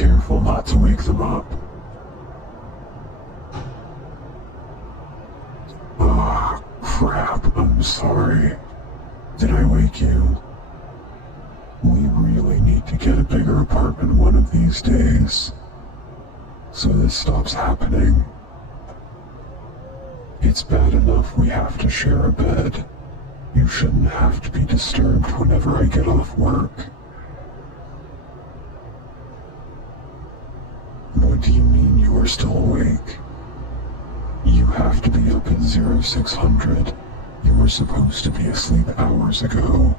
careful not to wake them up. Ah, crap, I'm sorry. Did I wake you? We really need to get a bigger apartment one of these days, so this stops happening. It's bad enough we have to share a bed. You shouldn't have to be disturbed whenever I get off work. What do you mean you are still awake? You have to be up at 0600. You were supposed to be asleep hours ago.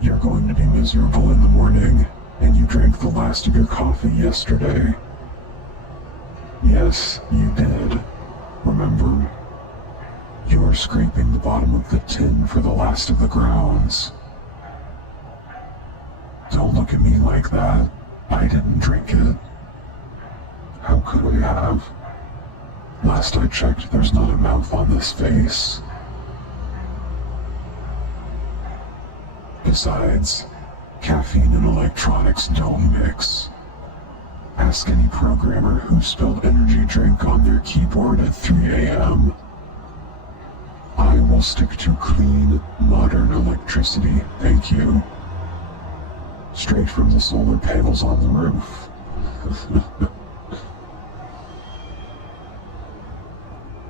You're going to be miserable in the morning, and you drank the last of your coffee yesterday. Yes, you did. Remember? You were scraping the bottom of the tin for the last of the grounds. Don't look at me like that. I didn't drink it. How could I have? Last I checked, there's not a mouth on this face. Besides, caffeine and electronics don't mix. Ask any programmer who spilled energy drink on their keyboard at 3 a.m. I will stick to clean, modern electricity, thank you. Straight from the solar panels on the roof.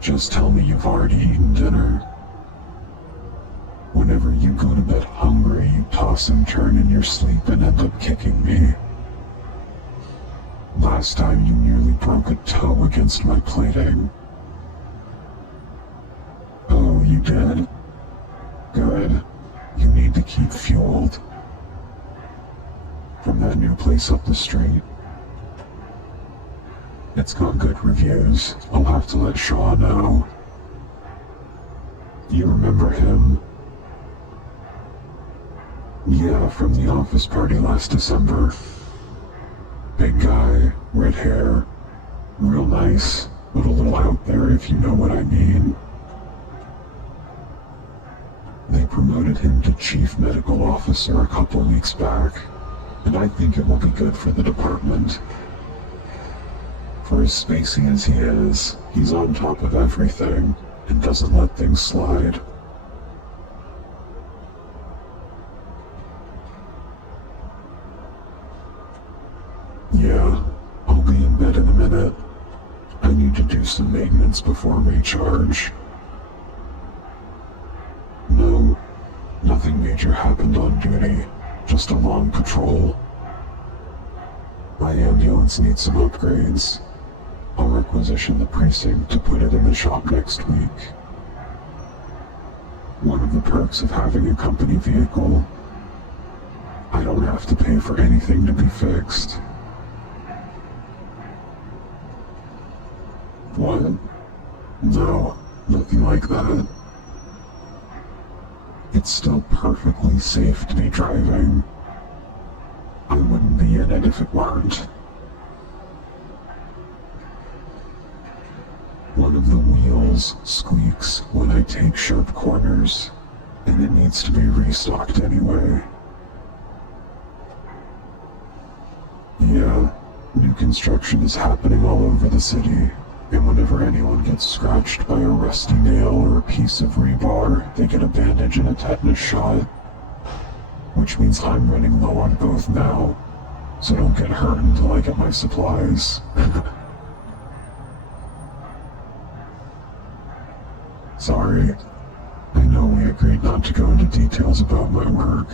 Just tell me you've already eaten dinner. Whenever you go to bed hungry, you toss and turn in your sleep and end up kicking me. Last time you nearly broke a toe against my plating. Oh, you did? Good. You need to keep fueled. From that new place up the street. It's got good reviews. I'll have to let Shaw know. You remember him? Yeah, from the office party last December. Big guy, red hair, real nice, but a little out there if you know what I mean. They promoted him to chief medical officer a couple weeks back, and I think it will be good for the department. For as spacey as he is, he's on top of everything and doesn't let things slide. Yeah, I'll be in bed in a minute. I need to do some maintenance before recharge. No, nothing major happened on duty, just a long patrol. My ambulance needs some upgrades. I'll requisition the precinct to put it in the shop next week. One of the perks of having a company vehicle, I don't have to pay for anything to be fixed. What? No, nothing like that. It's still perfectly safe to be driving. I wouldn't be in it if it weren't. One of the wheels squeaks when I take sharp corners, and it needs to be restocked anyway. Yeah, new construction is happening all over the city, and whenever anyone gets scratched by a rusty nail or a piece of rebar, they get a bandage and a tetanus shot. Which means I'm running low on both now, so don't get hurt until I get my supplies. Sorry. I know we agreed not to go into details about my work.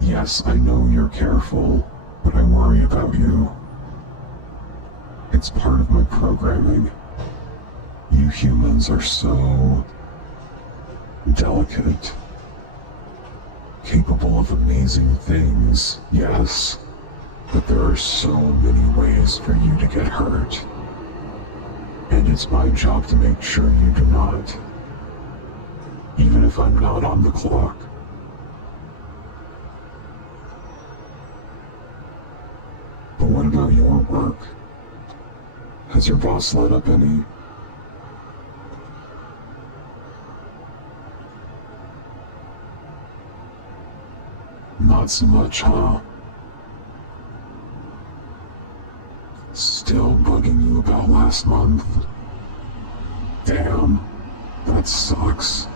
Yes, I know you're careful, but I worry about you. It's part of my programming. You humans are so delicate. Capable of amazing things, yes, but there are so many ways for you to get hurt. And it's my job to make sure you do not, even if I'm not on the clock. But what about your work? Has your boss let up any? Not so much, huh? bugging you about last month? Damn, that sucks.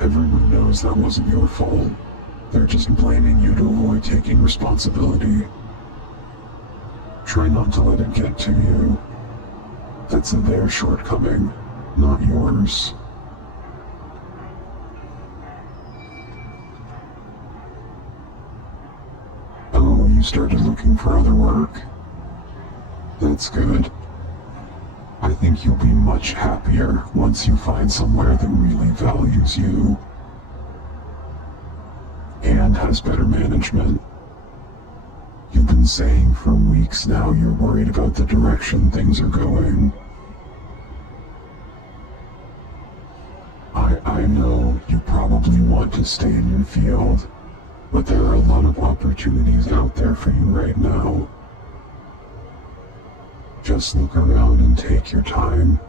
Everyone knows that wasn't your fault. They're just blaming you to avoid taking responsibility. Try not to let it get to you. That's their shortcoming, not yours. Oh, you started looking for other work? That's good. I think you'll be much happier once you find somewhere that really values you and has better management. You've been saying for weeks now you're worried about the direction things are going. I know you probably want to stay in your field, but there are a lot of opportunities out there for you right now. Just look around and take your time.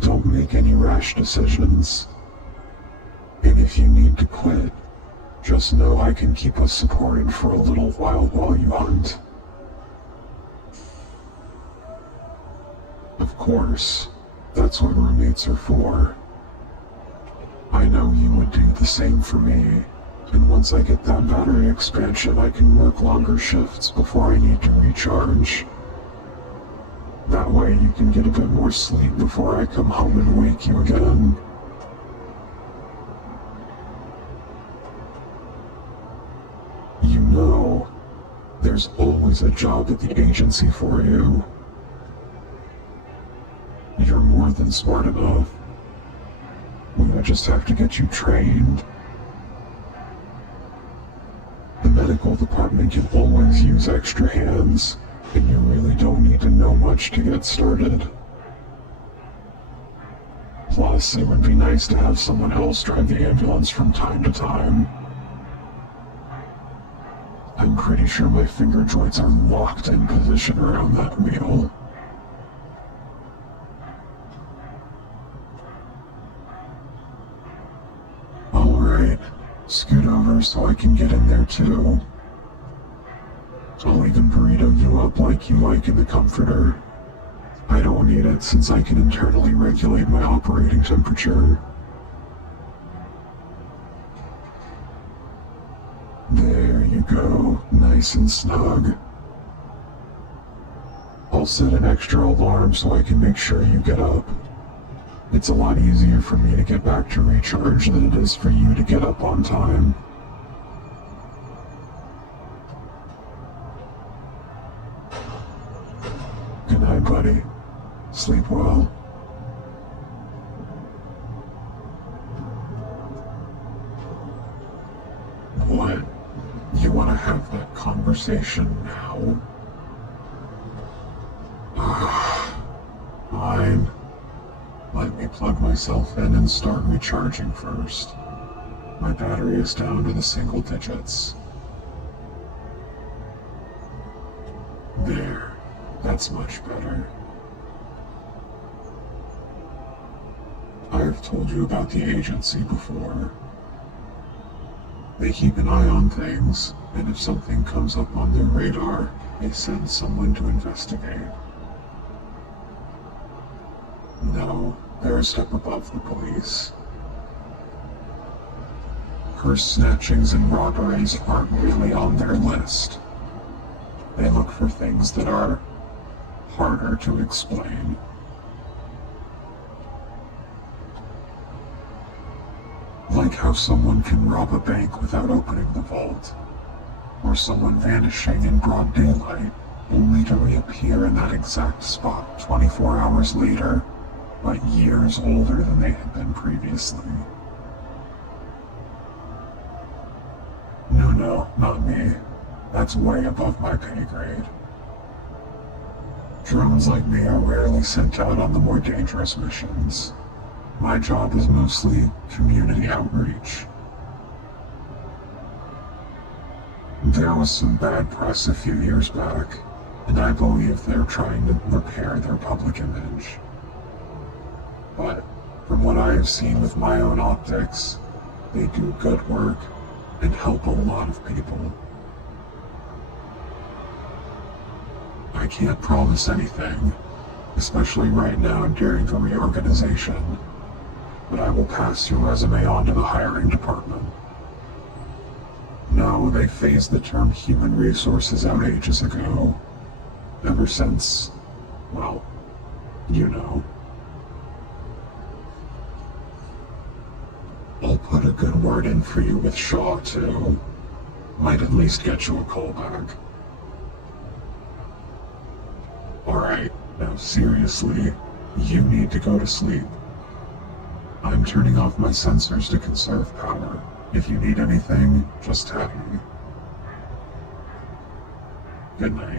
Don't make any rash decisions. And if you need to quit, just know I can keep us supported for a little while you hunt. Of course, that's what roommates are for. I know you would do the same for me, and once I get that battery expansion, I can work longer shifts before I need to recharge. That way you can get a bit more sleep before I come home and wake you again. You know, there's always a job at the agency for you. You're more than smart enough. We just have to get you trained. The medical department can always use extra hands, and you really don't need to know much to get started. Plus, it would be nice to have someone else drive the ambulance from time to time. I'm pretty sure my finger joints are locked in position around that wheel. Alright, scoot over so I can get in there too. I'll even burrito you up like you like in the comforter. I don't need it since I can internally regulate my operating temperature. There you go, nice and snug. I'll set an extra alarm so I can make sure you get up. It's a lot easier for me to get back to recharge than it is for you to get up on time. Good night, buddy. Sleep well. What? You want to have that conversation now? Fine. Let me plug myself in and start recharging first. My battery is down to the single digits. There. That's much better. I've told you about the agency before. They keep an eye on things, and if something comes up on their radar, they send someone to investigate. No, they're a step above the police. Purse snatchings and robberies aren't really on their list. They look for things that are harder to explain. Like how someone can rob a bank without opening the vault, or someone vanishing in broad daylight, only to reappear in that exact spot 24 hours later, but years older than they had been previously. No, not me. That's way above my pay grade. Drones like me are rarely sent out on the more dangerous missions. My job is mostly community outreach. There was some bad press a few years back, and I believe they're trying to repair their public image. But from what I have seen with my own optics, they do good work and help a lot of people. I can't promise anything, especially right now during the reorganization, but I will pass your resume on to the hiring department. No, they phased the term human resources out ages ago. Ever since, well, you know. I'll put a good word in for you with Shaw, too. Might at least get you a call back. Alright, now seriously, you need to go to sleep. I'm turning off my sensors to conserve power. If you need anything, just tell me. Good night.